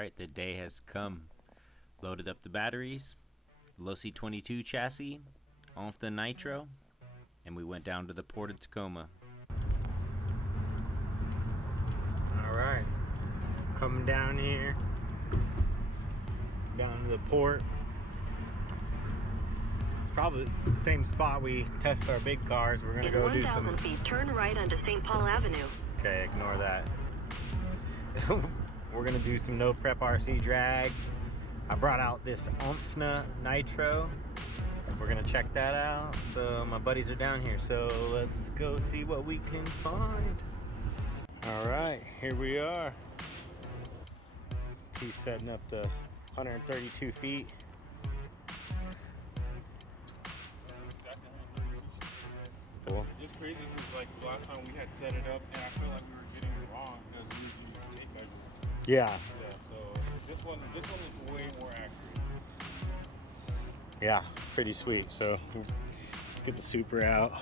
Alright, the day has come. Loaded up the batteries, Losi 22 chassis, off the nitro, and we went down to the port of Tacoma. Alright, coming down here, down to the port. It's probably the same spot we test our big cars. We're gonna go do some... 1,000 feet, turn right onto St. Paul Avenue. Okay, ignore that. We're gonna do some no prep RC drags. I brought out this E.4 nitro. We're gonna check that out. So my buddies are down here, so let's go see what we can find. All right, here we are. He's setting up the 132 feet. Cool. It's crazy because like last time we had set it up and I feel like we were getting it wrong because we used tape measurements. Yeah. So this one is way more accurate. Yeah, pretty sweet. So let's get the Supra out.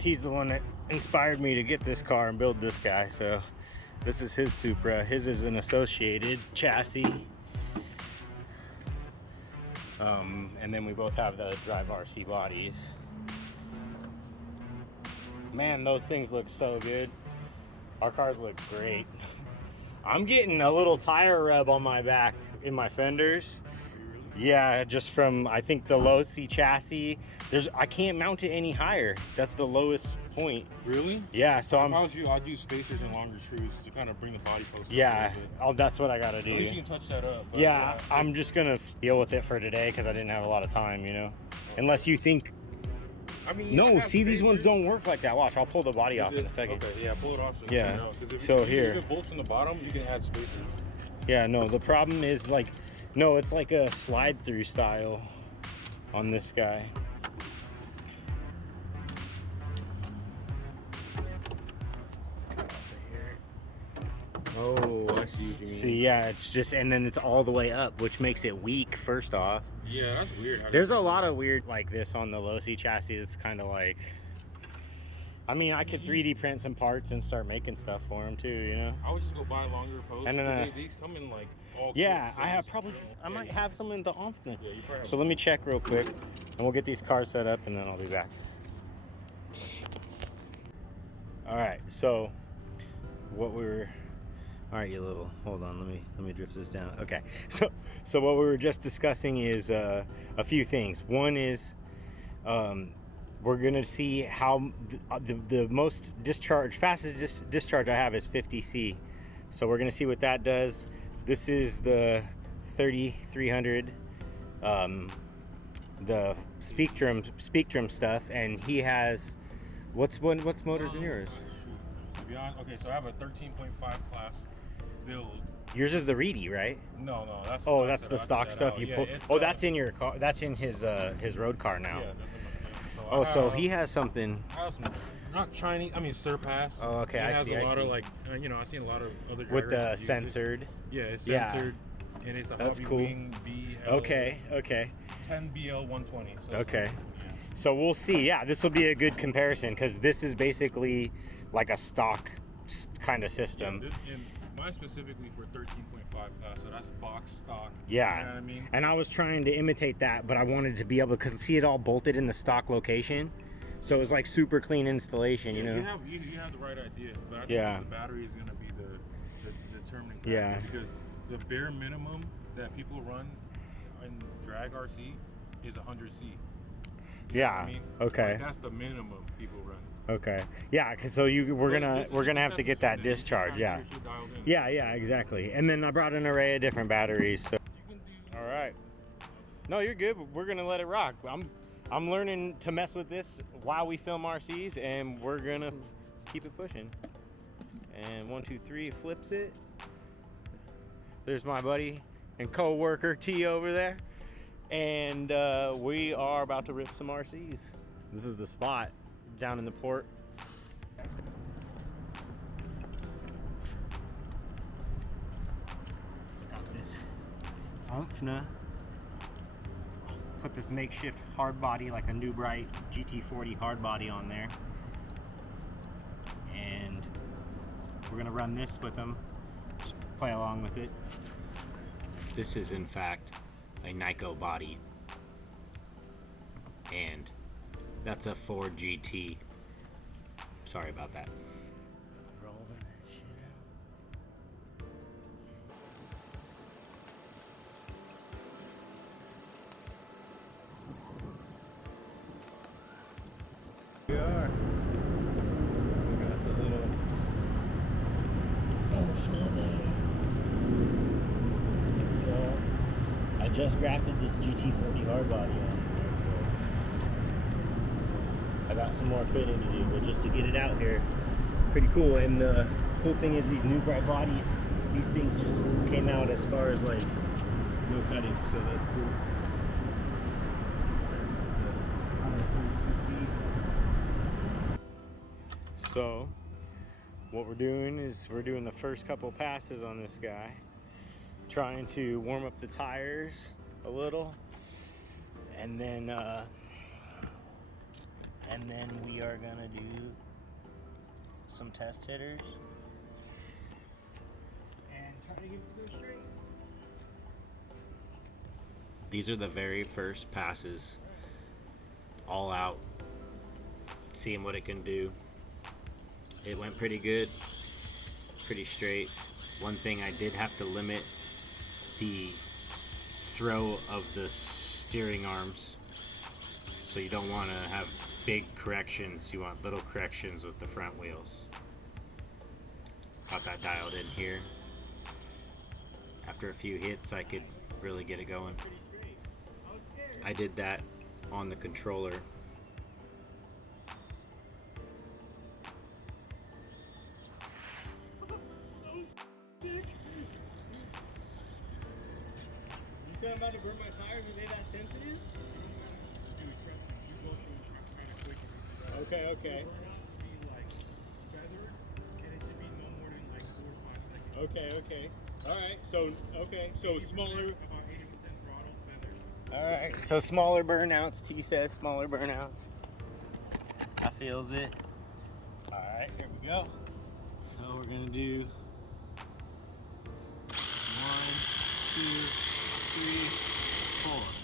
He's the one that inspired me to get this car and build this guy. So this is his Supra. His is an associated chassis. And then we both have the Drive RC bodies. Man, those things look so good. Our cars look great. I'm getting a little tire rub on my back in my fenders. Yeah, just from, I think, the Losi chassis. I can't mount it any higher. That's the lowest point. Really? Yeah, so if I was you, I'd use spacers and longer screws to kind of bring the body closer. Yeah, that's what I gotta do. At least you can touch that up. Yeah, I'm just gonna deal with it for today because I didn't have a lot of time, you know? Okay. Unless you think... I mean, no, see, these ones don't work like that. Watch, I'll pull the body off in a second. Okay, yeah, pull it off. Yeah, so here. If you bolts in the bottom, you can add spacers. Yeah, no, the problem is like, no, it's like a slide through style on this guy. Oh, I see what you mean. See, yeah, it's just, and then it's all the way up, which makes it weak, first off. Yeah, that's weird. There's a lot of weird like this on the Losi chassis. It's kind of like, I mean, I could 3D print some parts and start making stuff for them too, you know? I would just go buy longer posts. And then these come in like all yeah, I might have some in the off thing. Yeah, you probably have. So let me check real quick, and we'll get these cars set up, and then I'll be back. All right, so what we were... All right, you little, hold on, let me drift this down. Okay, so what we were just discussing is a few things. One is we're gonna see how the most fastest discharge I have is 50C. So we're gonna see what that does. This is the 3300, the Speaktrum stuff, and he has what's motors in yours? To be honest, okay, so I have a 13.5 class build. Yours is the Reedy, right? No, that's... Oh, that's the stock stuff you pull. Oh, that's in your car. That's in his road car now. Yeah, that's in my car. Oh, so he has something. I have some, not Chinese, I mean Surpass. Oh, okay, I see. It has a lot of like, I've seen a lot of other with the censored. Yeah, it's censored. Yeah. And it's a that's Hobby cool. Wing BL. Okay. 10BL 120. So okay. Yeah. So we'll see. Yeah, this will be a good comparison because this is basically like a stock kind of system. Yeah, mine specifically for 13.5 class, so that's box stock. Yeah, you know what I mean? And I was trying to imitate that, but I wanted to be able to see it all bolted in the stock location, so it was like super clean installation. You know, you have the right idea, but I think the battery is going to be the determining factor. Yeah, because the bare minimum that people run in drag RC is 100C. You know what I mean? Okay. Like, that's the minimum people run. Okay. Yeah. So we're gonna have to get that discharge. Yeah. Yeah. Exactly. And then I brought an array of different batteries. So. All right. No, you're good. We're gonna let it rock. I'm learning to mess with this while we film RCs, and we're gonna keep it pushing. And 1, 2, 3, flips it. There's my buddy and co-worker T over there, and we are about to rip some RCs. This is the spot down in the port. Got this E.4. Put this makeshift hard body, like a New Bright GT40 hard body on there, and we're gonna run this with them. Just play along with it. This is in fact a Nyko body, and that's a Ford GT. Sorry about that. Rolling that shit out. We are. We got the little off there. I just grafted this GT40 hardbody on. I got some more fitting to do, but just to get it out here, pretty cool. And the cool thing is these new bright bodies, these things just came out as far as like no cutting, so that's cool. So what we're doing is we're doing the first couple passes on this guy, trying to warm up the tires a little, and then we are gonna do some test hitters and try to get it to go straight. These are the very first passes, all out, seeing what it can do. It went pretty good, pretty straight. One thing I did have to limit the throw of the steering arms, so you don't want to have big corrections, you want little corrections with the front wheels. Got that dialed in here. After a few hits I could really get it going. I did that on the controller. You said I'm about to burn my tires, are they that sensitive? Okay, okay. Okay, okay. Alright, so, okay, so smaller. Alright, so smaller burnouts. T says smaller burnouts. I feels it. Alright, here we go. So we're gonna do 1, 2, 3, 4.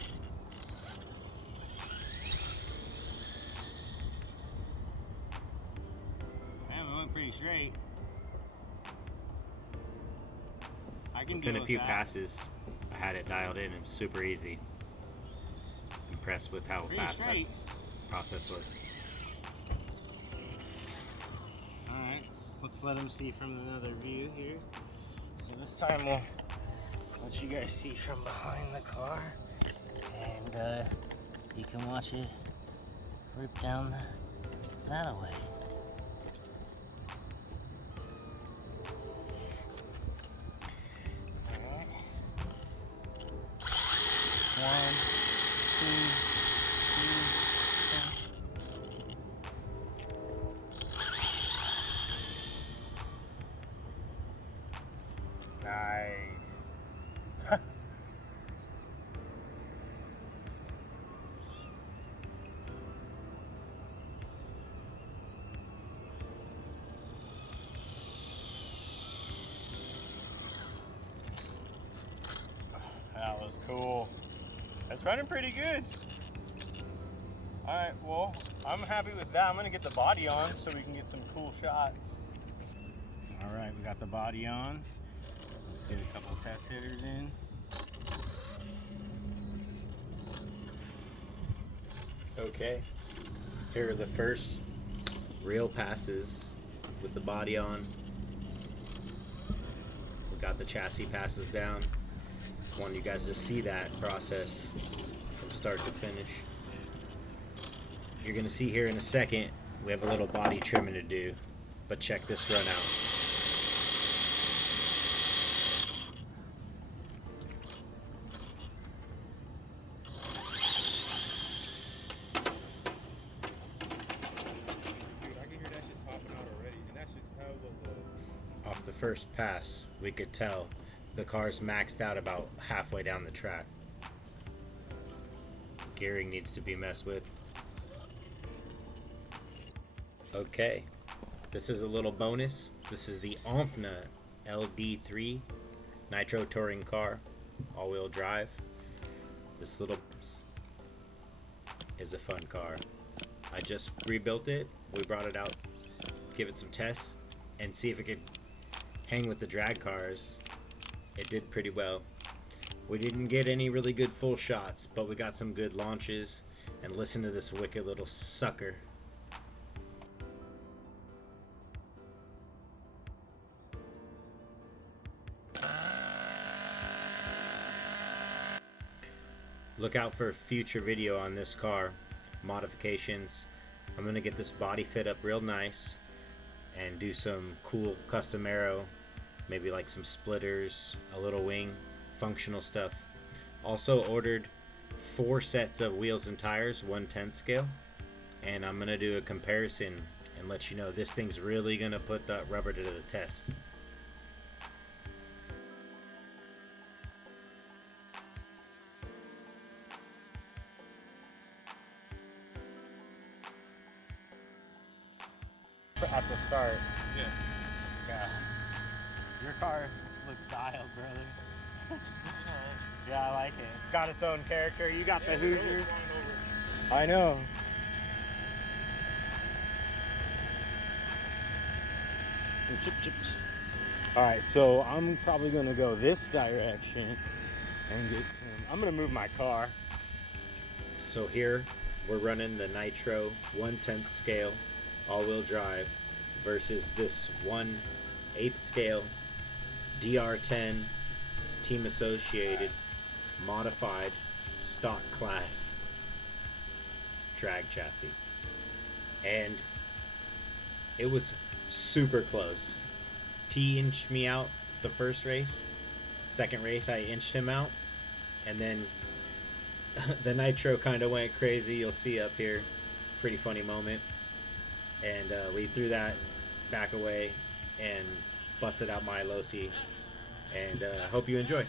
Pretty straight. I can within a few passes, I had it dialed in and super easy. Impressed with how pretty fast straight. That process was. Alright, let's let them see from another view here. So this time we'll let you guys see from behind the car, and you can watch it rip down that away. One, two, nice. That was cool. It's running pretty good. Alright, well, I'm happy with that. I'm gonna get the body on so we can get some cool shots. Alright, we got the body on. Let's get a couple test hitters in. Okay, here are the first real passes with the body on. We got the chassis passes down. I want you guys to see that process from start to finish. You're gonna see here in a second, we have a little body trimming to do, but check this run out. Dude, I can hear that shit popping out already, and that shit's hella low. Off the first pass, we could tell the car's maxed out about halfway down the track. Gearing needs to be messed with. Okay, This is a little bonus. This is the Omfna LD3 Nitro Touring car, all-wheel drive. This little is a fun car. I just rebuilt it. We brought it out, give it some tests, and see if it could hang with the drag cars. It did pretty well. We didn't get any really good full shots, but we got some good launches. And listen to this wicked little sucker. Look out for a future video on this car. Modifications. I'm gonna get this body fit up real nice and do some cool custom aero, maybe like some splitters, a little wing, functional stuff. Also ordered 4 sets of wheels and tires, 1/10 scale, and I'm gonna do a comparison and let you know this thing's really gonna put that rubber to the test. At the start. Yeah. Your car looks dialed, brother. Yeah, I like it. It's got its own character. You got the Hoosiers. I know. Some chips. Alright, so I'm probably gonna go this direction and get some. I'm gonna move my car. So here we're running the Nitro 1/10 scale all-wheel drive versus this 1/8 scale DR10 Team Associated modified stock class drag chassis. And it was super close. T inched me out the first race. Second race I inched him out, and then the Nitro kind of went crazy. You'll see up here. Pretty funny moment. And we threw that back away and busted out my Losi. And I hope you enjoy.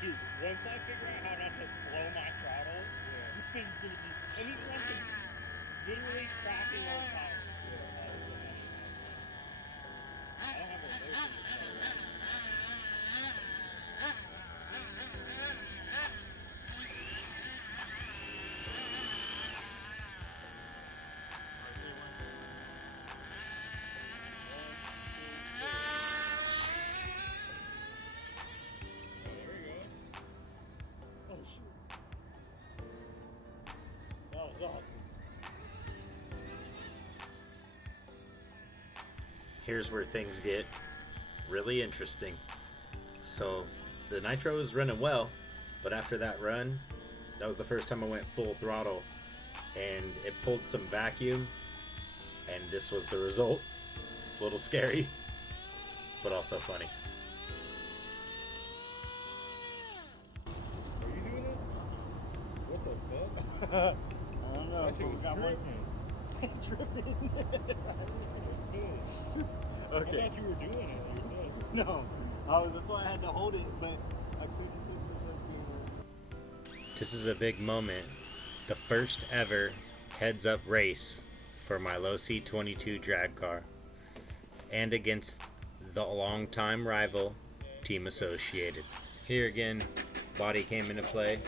Dude, once I figure out how not to slow my throttle, this thing's gonna be. And these ones are literally cracking on tires. I don't have a reverse in this car. Awesome. Here's where things get really interesting. So the Nitro was running well, but after that run, that was the first time I went full throttle, and it pulled some vacuum, and this was the result. It's a little scary, but also funny. Are you doing it? What the fuck? I don't know. That shit was Tripping. Okay. I thought you were doing it yourself. No. That's why I had to hold it, but I couldn't. This is a big moment. The first ever heads-up race for my Losi 22 drag car, and against the longtime rival Team Associated. Here again, body came into play.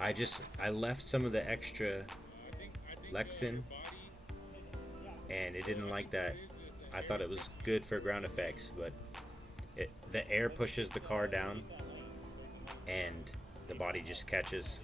I left some of the extra Lexan, and it didn't like that. I thought it was good for ground effects, but the air pushes the car down, and the body just catches.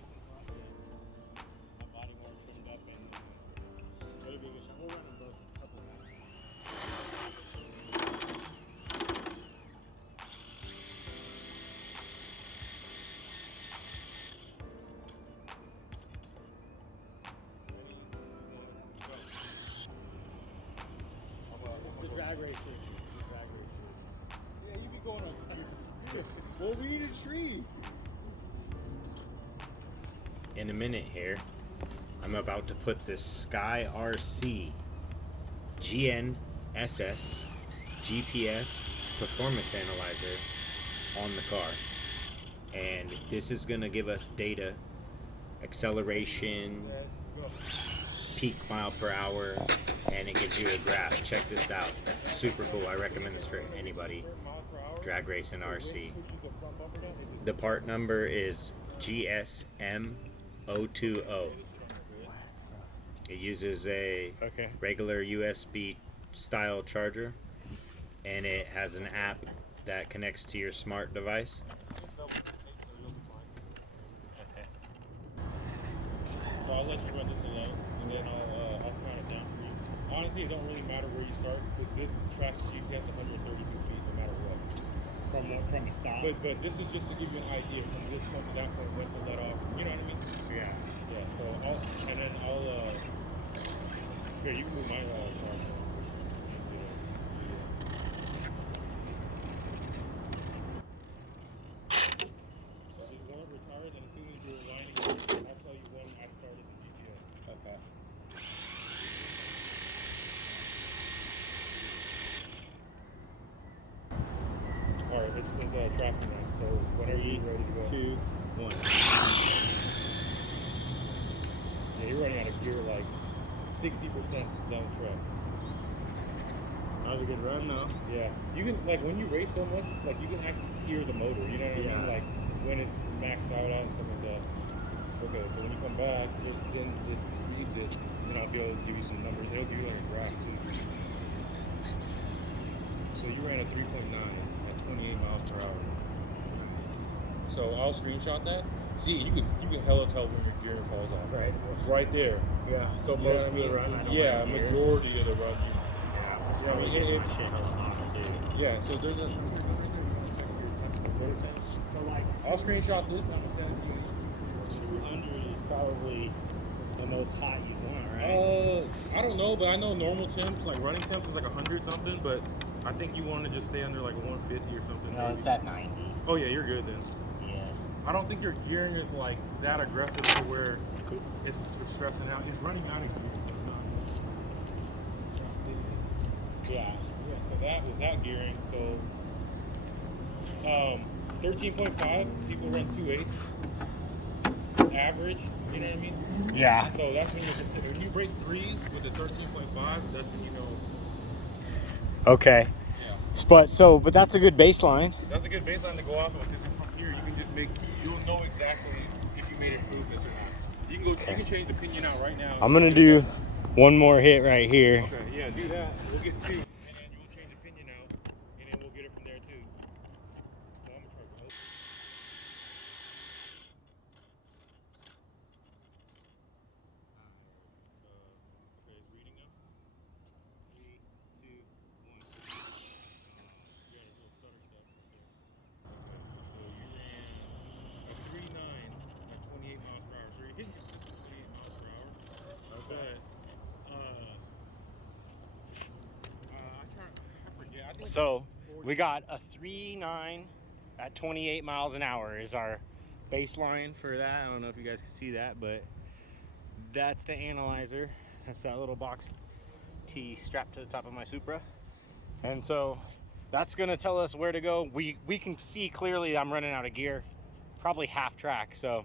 It's the drag racer. Well, we need a tree. In a minute here, I'm about to put this Sky RC GNSS GPS performance analyzer on the car. And this is going to give us data, acceleration, peak mile per hour, and it gives you a graph. Check this out. Super cool. I recommend this for anybody. Drag racing RC. The part number is GSM020. It uses a regular USB style charger, and it has an app that connects to your smart device. So I'll let you run this alone, and then I'll count it down for you. Honestly, it don't really matter where you start, because this tracks GPS 132 feet no matter what. From the stop. But this is just to give you an idea from this point to that point when to let off. You know what I mean? Yeah. Yeah. So I'll here, you can move my charge. So just warm up your tires, and as soon as you're lining up, I'll tell you when I started the GPS. Okay. All right, it's tracking now. So whenever you're ready to go. 2, 1. Yeah, you're running out of gear like 60% down the track. That was a good run, though. Yeah, you can, like, when you race so much, like, you can actually hear the motor, you know what I mean? Like, when it's maxed out at and stuff like that. Okay, so when you come back, then it reads it, and I'll be able to give you some numbers. It'll give you like a graph, too. So you ran a 3.9 at 28 miles per hour. So I'll screenshot that. See, you can hella tell when your gear falls off. Right. Right there. Yeah. So You know most what I of the mean? run, I don't Yeah, have gear. majority of the run. Yeah. I mean, it, Shit, yeah, so there's a. So like, I'll screenshot this. I'm gonna send it to you. 200 is probably the most hot you want, right? I don't know, but I know normal temps, like running temps, is like 100 something. But I think you want to just stay under like a 150 or something. No, maybe. it's at 90. Oh yeah, you're good then. Yeah. I don't think your gearing is like that aggressive to where it's stressing out. It's running out of gear. Yeah. Yeah, so that was that gearing. So 13.5, people run 2/8 average, you know what I mean? Yeah. So that's when you're considering, when you break threes with the 13.5, that's when you know. Okay. Yeah. But that's a good baseline. That's a good baseline to go off of, because from here you can just you'll know exactly if you made improvements or not. You can go, you can change opinion out right now. I'm gonna do one more hit right here. Okay, yeah, do that. We'll get 2, and then you'll change opinion out, and then we'll get it from there too. So I'm gonna try both. Okay, it's reading now. 3, 2, 1. You got a little stutter step right there. Okay, so you ran a 3.9 at 28 miles per hour. So you're hitting consistently 28 miles per hour. Okay. I forget. I think So we got a 3.9 at 28 miles an hour is our baseline for that. I don't know if you guys can see that, but that's the analyzer. That's that little box T strapped to the top of my Supra. And so that's gonna tell us where to go. We can see clearly I'm running out of gear, probably half track. So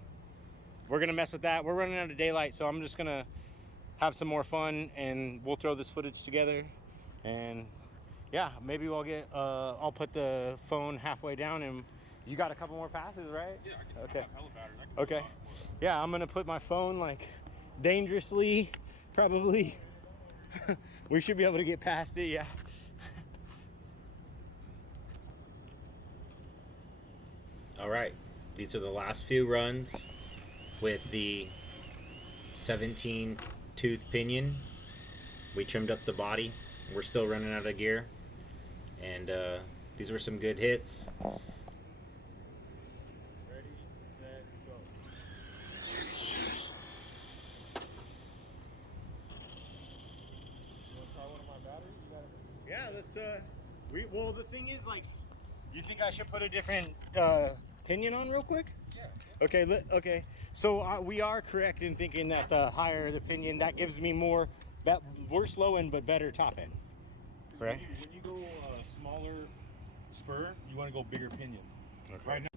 we're gonna mess with that. We're running out of daylight, so I'm just gonna have some more fun, and we'll throw this footage together. And yeah, maybe we'll get I'll put the phone halfway down, and you got a couple more passes, right? Yeah, I Okay. have hella batteries. I can do a Okay. lot more. Yeah, I'm gonna put my phone like dangerously, probably. We should be able to get past it, yeah. All right, these are the last few runs with the 17 tooth pinion. We trimmed up the body. We're still running out of gear, and these were some good hits. Ready, set, go. You want to try one of my batteries? Yeah, let's well, the thing is, like, You think I should put a different pinion on real quick? Yeah. Okay, okay. So we are correct in thinking that the higher the pinion, that gives me more, worse low end, but better top end. Right? When you go smaller spur, you want to go bigger pinion. Okay. Right now.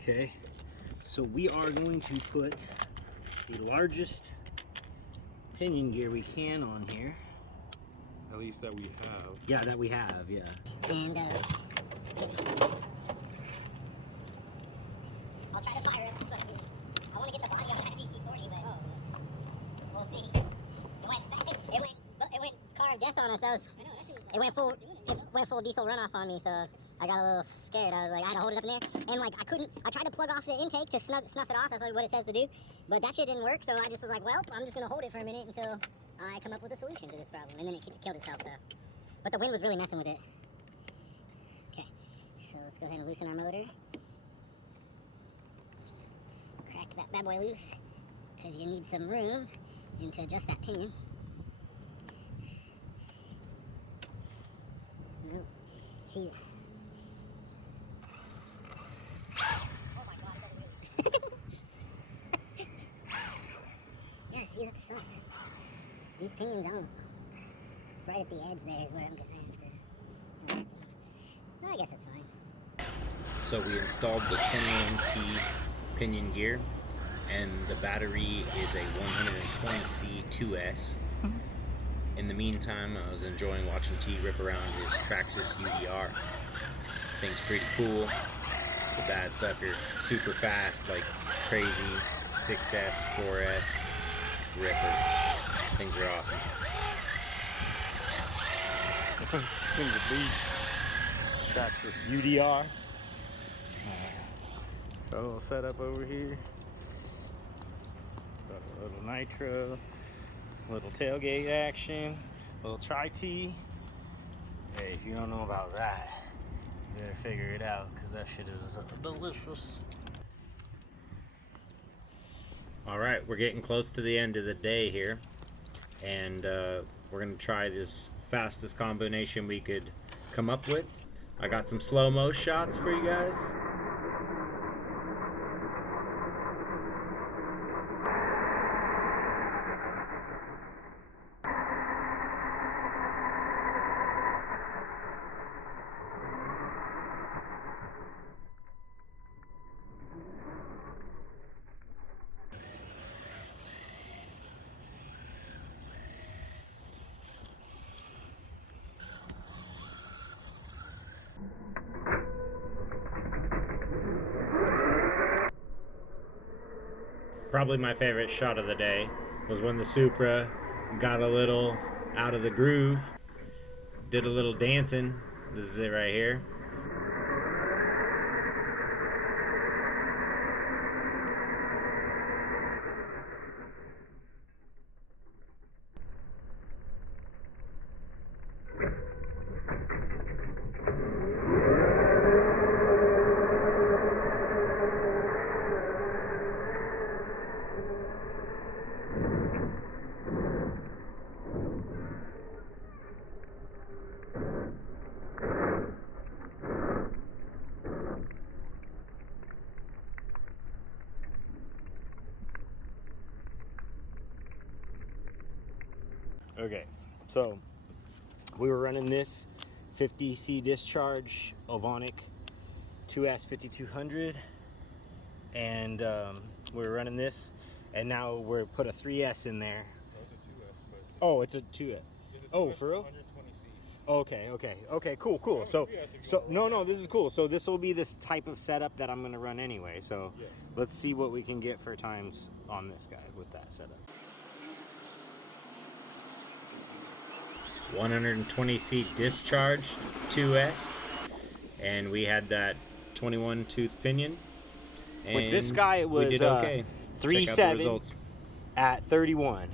Okay, so we are going to put the largest pinion gear we can on here. At least that we have. Yeah, that we have, yeah. And I'll try to fire it. I want to get the body on that GT40, but we'll see. It went car of death on us. It went full diesel runoff on me, so I got a little scared. I was like, I had to hold it up in there, and like I tried to plug off the intake to snuff it off. That's like what it says to do, but that shit didn't work. So I just was like, well, I'm just gonna hold it for a minute until I come up with a solution to this problem, and then it killed itself. So, but the wind was really messing with it. Okay, so let's go ahead and loosen our motor. Just crack that bad boy loose, because you need some room and to adjust that pinion. See. Oh my god, it doesn't really. Yeah, see, that sucks. These pinions don't. It's right at the edge there is where I'm gonna have to. Well, I guess it's fine. So we installed the 10-1T pinion gear, and the battery is a 120C 2S. In the meantime, I was enjoying watching T rip around his Traxxas UDR. Thing's pretty cool. It's a bad sucker. Super fast, like crazy. 6S, 4S, ripper. Things are awesome. Things are beast. Traxxas UDR. Got a little setup over here. Got a little nitro. Little tailgate action, little tri-T. Hey, if you don't know about that, you better figure it out, because that shit is delicious. All right, we're getting close to the end of the day here, and we're gonna try this fastest combination we could come up with. I got some slow-mo shots for you guys. Probably my favorite shot of the day was when the Supra got a little out of the groove, did a little dancing. This is it right here. Okay, so we were running this 50C discharge Ovonic 2S 5200, and we were running this, and now we're put a 3S in there. Oh, it's a 2S. Oh, for real? 120C. Okay, cool. So no, this is cool. So this will be this type of setup that I'm gonna run anyway. So yeah. Let's see what we can get for times on this guy with that setup. 120C discharge 2S, and we had that 21 tooth pinion. And with this guy, it was we did okay. 3.7 at 31,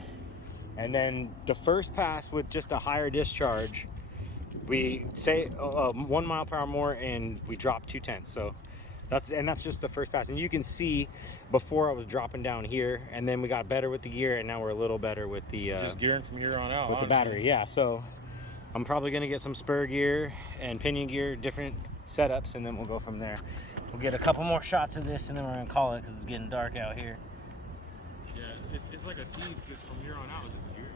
and then the first pass with just a higher discharge, we say 1 mile per hour more, and we dropped 0.2. So that's just the first pass, and you can see before I was dropping down here, and then we got better with the gear, and now we're a little better with the just gearing from here on out with the battery. Yeah, so I'm probably gonna get some spur gear and pinion gear, different setups, and then we'll go from there. We'll get a couple more shots of this, and then we're gonna call it because it's getting dark out here. Yeah, it's like a tease because from here on out, it's just gear.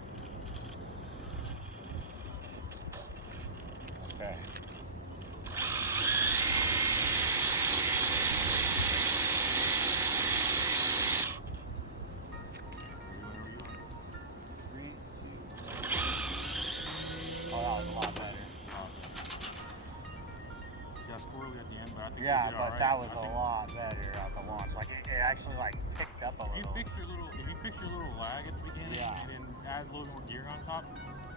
Okay. Oh, that was a lot better. Yeah, squirrely at the end, but I think Yeah, we did but all right. that was a lot better at the launch. Like it actually like picked up a If you little. fix your little lag at the beginning, Yeah. and then add a little more gear on top,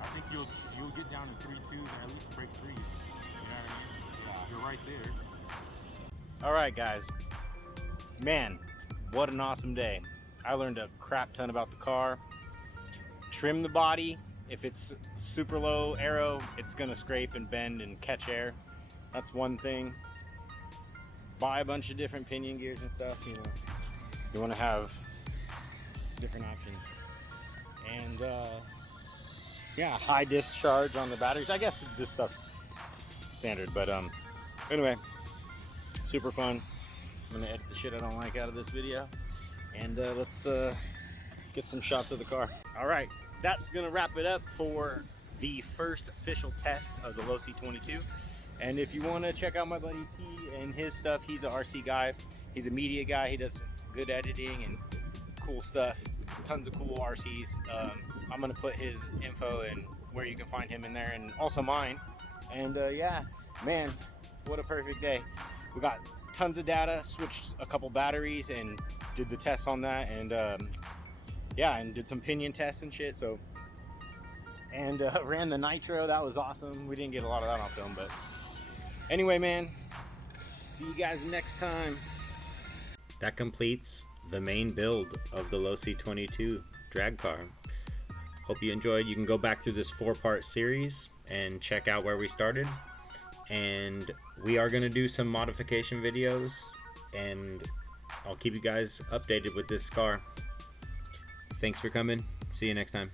I think you'll get down to 3.2s and at least break 3s. You know what I mean? Yeah. You're right there. All right, guys. Man, what an awesome day. I learned a crap ton about the car. Trim the body. If it's super low aero, it's gonna scrape and bend and catch air. That's one thing. Buy a bunch of different pinion gears and stuff, you know. You wanna have different options. And yeah, high discharge on the batteries. I guess this stuff's standard, but anyway, super fun. I'm gonna edit the shit I don't like out of this video, and let's get some shots of the car. All right, that's gonna wrap it up for the first official test of the Losi 22. And if you want to check out my buddy T and his stuff, he's an RC guy. He's a media guy. He does good editing and cool stuff. Tons of cool RCs. I'm gonna put his info and where you can find him in there, and also mine. And yeah, man, what a perfect day. We got tons of data, switched a couple batteries and did the tests on that, and yeah, and did some pinion tests and shit. So, and ran the nitro. That was awesome. We didn't get a lot of that on film, but anyway, man, see you guys next time. That completes the main build of the Losi 22 drag car. Hope you enjoyed. You can go back through this 4-part series and check out where we started. And we are going to do some modification videos, and I'll keep you guys updated with this car. Thanks for coming. See you next time.